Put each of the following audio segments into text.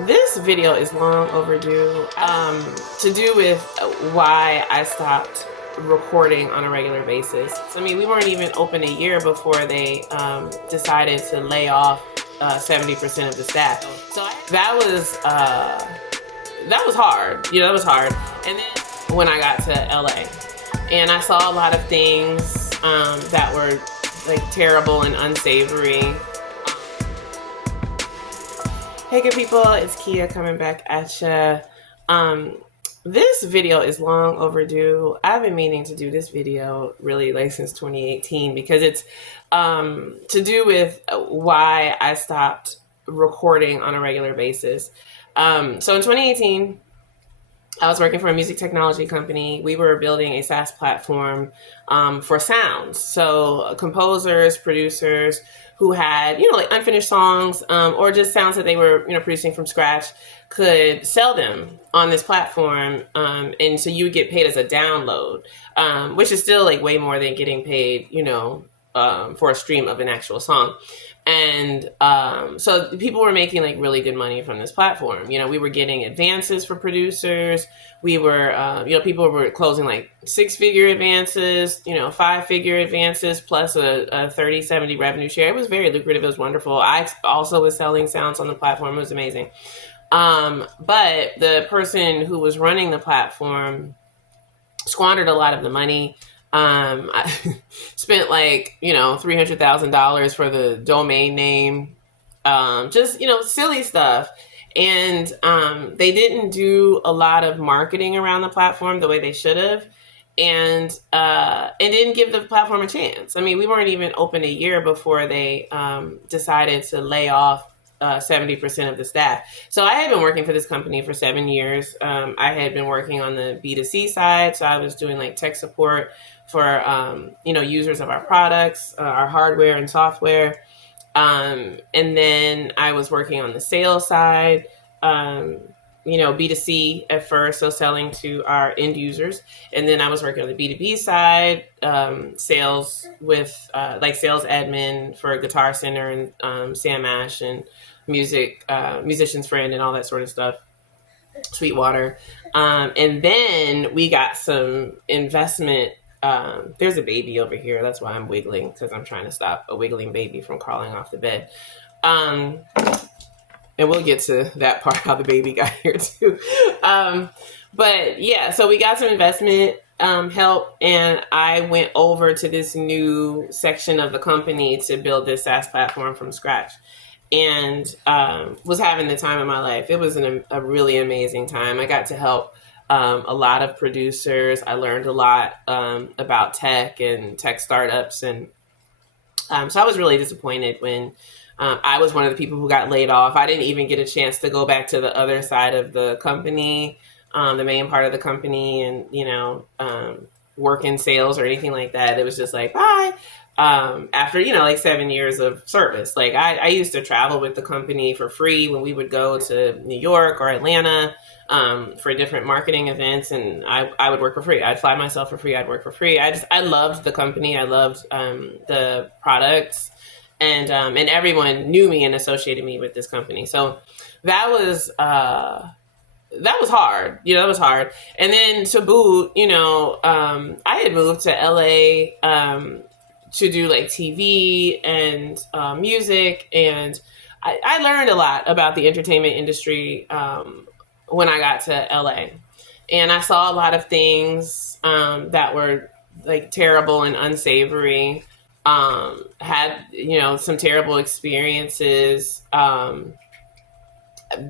This video is long overdue. To do with why I stopped recording on a regular basis. I mean, we weren't even open a year before they decided to lay off 70% of the staff. That was hard. That was hard. And then when I got to LA, and I saw a lot of things that were like terrible and unsavory. Hey good people, it's Kia coming back at ya. This video is long overdue. I've been meaning to do this video really like since 2018 because it's to do with why I stopped recording on a regular basis. So in 2018, I was working for a music technology company. We were building a SaaS platform for sounds. So composers, producers who had, like unfinished songs or just sounds that they were, producing from scratch could sell them on this platform. And so you would get paid as a download, which is still like way more than getting paid, for a stream of an actual song. And so people were making like really good money from this platform. We were getting advances for producers. We were, people were closing like 6-figure advances, 5-figure advances plus a 30-70 revenue share. It was very lucrative. It was wonderful. I also was selling sounds on the platform. It was amazing. But the person who was running the platform squandered a lot of the money. I spent like, $300,000 for the domain name, just, silly stuff. And they didn't do a lot of marketing around the platform the way they should have. And didn't give the platform a chance. I mean, we weren't even open a year before they decided to lay off 70% of the staff. So I had been working for this company for 7 years. I had been working on the B2C side. So I was doing like tech support for, users of our products, our hardware and software. And then I was working on the sales side, B2C at first, so selling to our end users. And then I was working on the B2B side, sales with like sales admin for Guitar Center and Sam Ash and Musician's Friend and all that sort of stuff, Sweetwater. And then we got some investment. There's a baby over here. That's why I'm wiggling, because I'm trying to stop a wiggling baby from crawling off the bed. And we'll get to that part, how the baby got here too. But yeah, so we got some investment help, and I went over to this new section of the company to build this SaaS platform from scratch, and was having the time of my life. It was a really amazing time. I got to help a lot of producers. I learned a lot about tech and tech startups, and so I was really disappointed when I was one of the people who got laid off. I didn't even get a chance to go back to the other side of the company, the main part of the company, and work in sales or anything like that. It was just like, bye. After, like 7 years of service. Like I used to travel with the company for free when we would go to New York or Atlanta for different marketing events, and I would work for free. I'd fly myself for free. I'd work for free. I loved the company. I loved the products, and everyone knew me and associated me with this company. So that was hard. That was hard. And then to boot, I had moved to LA to do like TV and music, and I learned a lot about the entertainment industry when I got to LA, and I saw a lot of things that were like terrible and unsavory. Had some terrible experiences.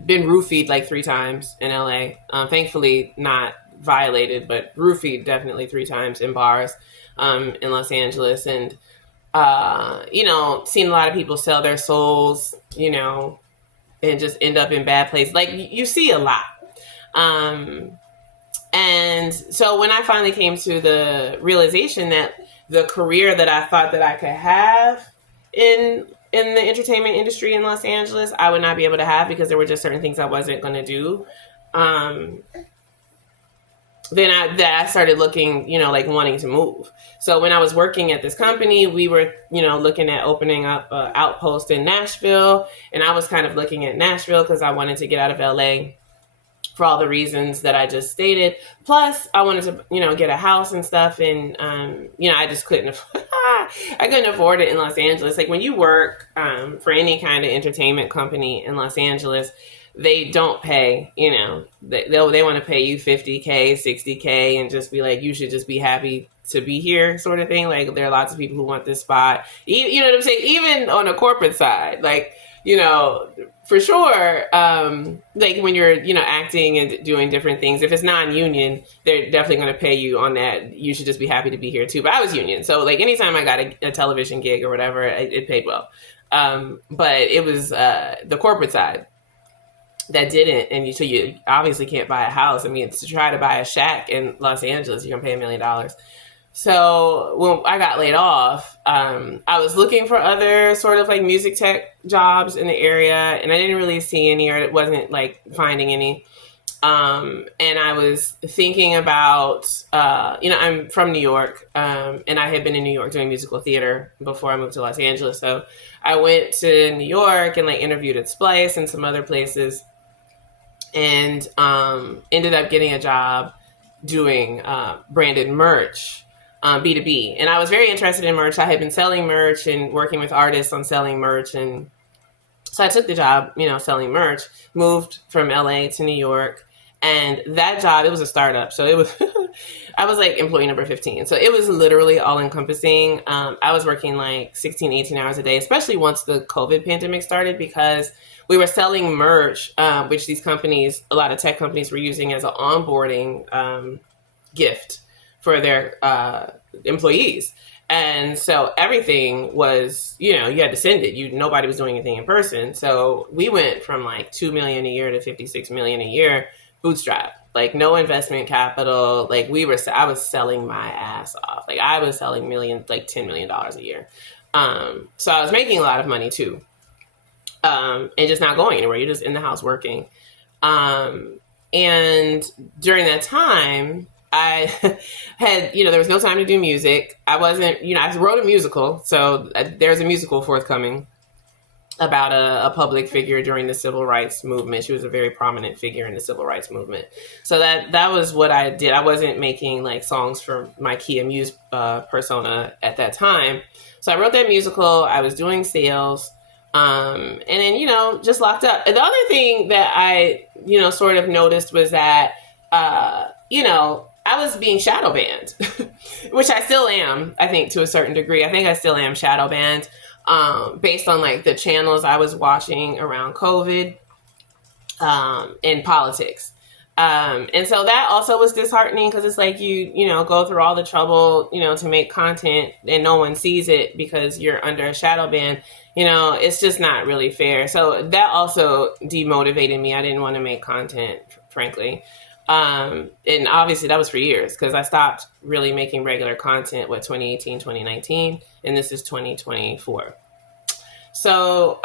Been roofied like 3 times in LA. Thankfully not violated, but roofied definitely 3 times in bars in Los Angeles. And seen a lot of people sell their souls, and just end up in bad places. Like you see a lot. And so when I finally came to the realization that the career that I thought that I could have in the entertainment industry in Los Angeles, I would not be able to have, because there were just certain things I wasn't going to do. I started looking, like wanting to move. So when I was working at this company, we were, looking at opening up an outpost in Nashville. And I was kind of looking at Nashville because I wanted to get out of LA for all the reasons that I just stated. Plus, I wanted to, get a house and stuff. And, I just couldn't, I couldn't afford it in Los Angeles. Like when you work for any kind of entertainment company in Los Angeles, they don't pay, they want to pay you 50K, 60K and just be like, you should just be happy to be here sort of thing. Like there are lots of people who want this spot. You know what I'm saying? Even on a corporate side, like, for sure, like when you're, acting and doing different things, if it's non-union, they're definitely going to pay you on that. You should just be happy to be here too. But I was union. So like anytime I got a television gig or whatever, it paid well. But it was the corporate side that didn't. And so you obviously can't buy a house. I mean, to try to buy a shack in Los Angeles, you're going to pay $1 million. So when I got laid off, I was looking for other sort of like music tech jobs in the area, and I didn't really see any, or it wasn't like finding any. And I was thinking about, I'm from New York, and I had been in New York doing musical theater before I moved to Los Angeles. So I went to New York and like interviewed at Splice and some other places, and ended up getting a job doing branded merch. B2B. And I was very interested in merch. I had been selling merch and working with artists on selling merch. And so I took the job, selling merch, moved from LA to New York. And that job, it was a startup. So it was, I was like employee number 15. So it was literally all encompassing. I was working like 16, 18 hours a day, especially once the COVID pandemic started, because we were selling merch, which these companies, a lot of tech companies were using as an onboarding gift for their employees. And so everything was, you had to send it. Nobody was doing anything in person. So we went from like $2 million a year to $56 million a year, bootstrap, like no investment capital. Like I was selling my ass off. Like I was selling like $10 million a year. So I was making a lot of money too. And just not going anywhere. You're just in the house working. And during that time, I had, there was no time to do music. I wasn't, I wrote a musical. So there's a musical forthcoming about a public figure during the civil rights movement. She was a very prominent figure in the civil rights movement. So that was what I did. I wasn't making like songs for my Kia Muse persona at that time. So I wrote that musical. I was doing sales. And then, just locked up. And the other thing that I, sort of noticed was that, I was being shadow banned, which I still am, I think, to a certain degree. I think I still am shadow banned based on like the channels I was watching around COVID and politics. And so that also was disheartening because it's like you go through all the trouble, to make content and no one sees it because you're under a shadow ban. It's just not really fair. So that also demotivated me. I didn't want to make content, frankly. And obviously that was for years because I stopped really making regular content with 2018, 2019, and this is 2024. So,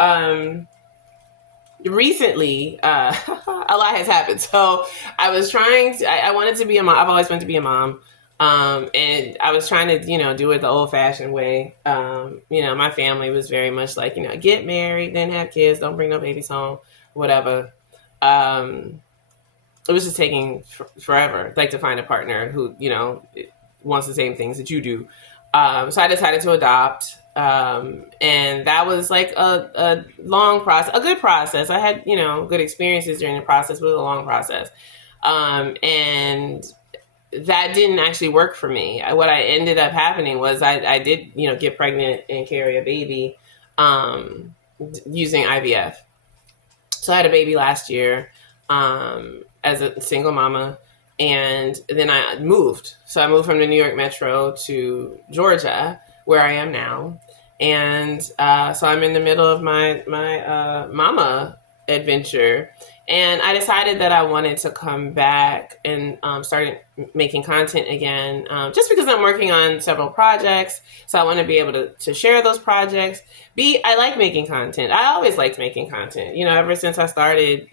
recently, a lot has happened. So I was I wanted to be a mom. I've always wanted to be a mom. And I was trying to, do it the old fashioned way. My family was very much like, get married, then have kids, don't bring no babies home, whatever. It was just taking forever, like to find a partner who, wants the same things that you do. So I decided to adopt. And that was like a long process, a good process. I had, good experiences during the process, but it was a long process. And that didn't actually work for me. What I ended up happening was I did, get pregnant and carry a baby, using IVF. So I had a baby last year, as a single mama. And then I moved. So I moved from the New York Metro to Georgia, where I am now. And so I'm in the middle of my mama adventure. And I decided that I wanted to come back and start making content again, just because I'm working on several projects. So I want to be able to share those projects. I like making content. I always liked making content, ever since I started,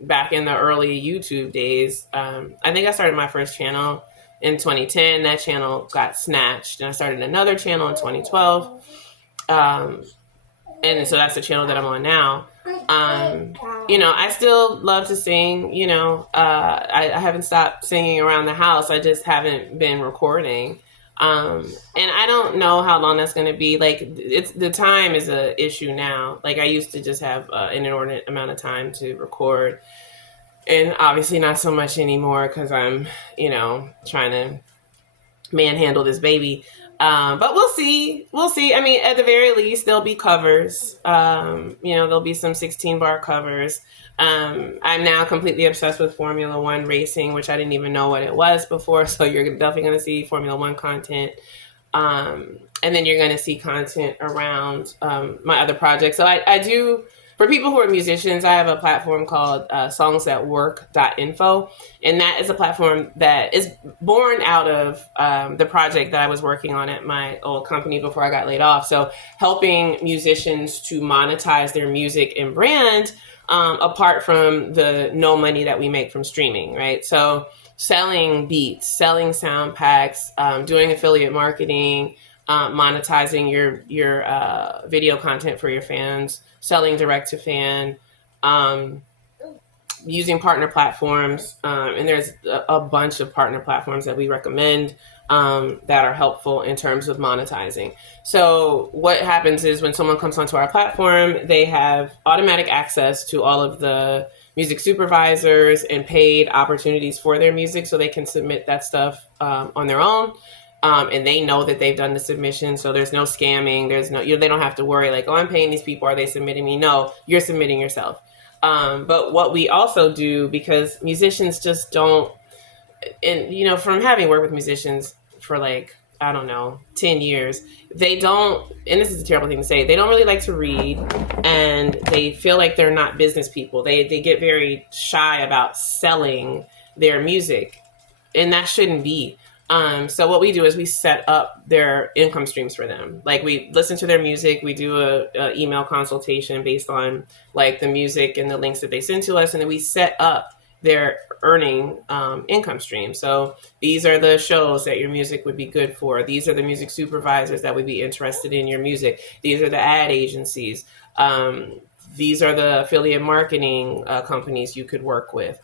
back in the early YouTube days. I think I started my first channel in 2010. That channel got snatched, and I started another channel in 2012. And so that's the channel that I'm on now. I still love to sing. I haven't stopped singing around the house. I just haven't been recording. And I don't know how long that's going to be. Like, the time is a issue now. Like, I used to just have an inordinate amount of time to record, and obviously not so much anymore because I'm, trying to manhandle this baby. But we'll see. We'll see. I mean, at the very least, there'll be covers. There'll be some 16-bar covers. I'm now completely obsessed with Formula One racing, which I didn't even know what it was before. So you're definitely going to see Formula One content. And then you're going to see content around my other projects. So I do... For people who are musicians, I have a platform called songsthatwork.info, and that is a platform that is born out of the project that I was working on at my old company before I got laid off. So helping musicians to monetize their music and brand apart from the no money that we make from streaming, right? So selling beats, selling sound packs, doing affiliate marketing, monetizing your video content for your fans, selling direct to fan, using partner platforms. And there's a bunch of partner platforms that we recommend that are helpful in terms of monetizing. So what happens is when someone comes onto our platform, they have automatic access to all of the music supervisors and paid opportunities for their music, so they can submit that stuff on their own. And they know that they've done the submission, so there's no scamming. There's no, they don't have to worry like, oh, I'm paying these people. Are they submitting me? No, you're submitting yourself. But what we also do, because musicians just don't, and from having worked with musicians for 10 years, they don't, and this is a terrible thing to say, they don't really like to read, and they feel like they're not business people. They get very shy about selling their music, and that shouldn't be. So what we do is we set up their income streams for them. Like, we listen to their music, we do a email consultation based on the music and the links that they send to us, and then we set up their earning income stream. So these are the shows that your music would be good for. These are the music supervisors that would be interested in your music. These are the ad agencies. These are the affiliate marketing companies you could work with.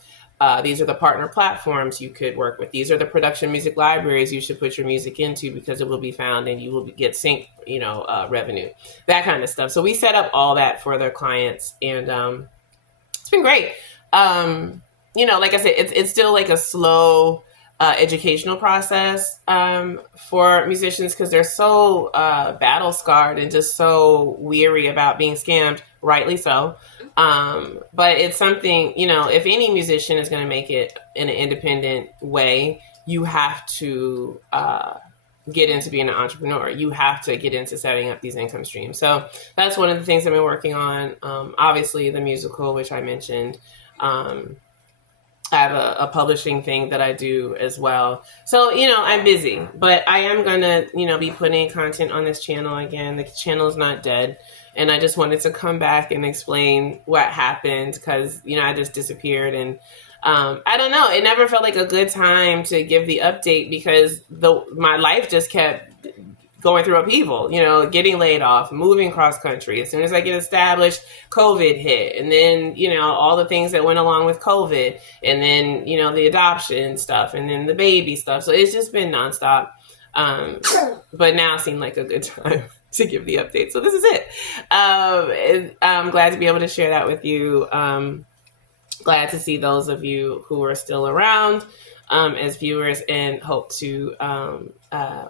These are the partner platforms you could work with. These are the production music libraries you should put your music into, because it will be found and you will get sync, revenue, that kind of stuff. So we set up all that for their clients, and it's been great. Like I said, it's still a slow educational process for musicians, because they're so battle scarred and just so weary about being scammed, rightly so. But it's something, if any musician is going to make it in an independent way, you have to get into being an entrepreneur. You have to get into setting up these income streams. So that's one of the things I've been working on. Obviously, the musical, which I mentioned. I have a publishing thing that I do as well. So, I'm busy, but I am going to, be putting content on this channel again. The channel is not dead. And I just wanted to come back and explain what happened, because, I just disappeared. And I don't know. It never felt like a good time to give the update, because my life just kept going through upheaval, getting laid off, moving cross country. As soon as I get established, COVID hit. And then, all the things that went along with COVID. And then, the adoption stuff, and then the baby stuff. So it's just been nonstop. But now seemed like a good time to give the update. So this is it. I'm glad to be able to share that with you. Glad to see those of you who are still around as viewers, and hope to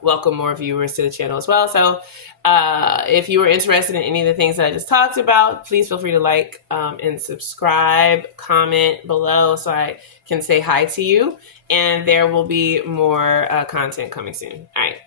welcome more viewers to the channel as well. So if you were interested in any of the things that I just talked about, please feel free to like and subscribe, comment below so I can say hi to you. And there will be more content coming soon. All right.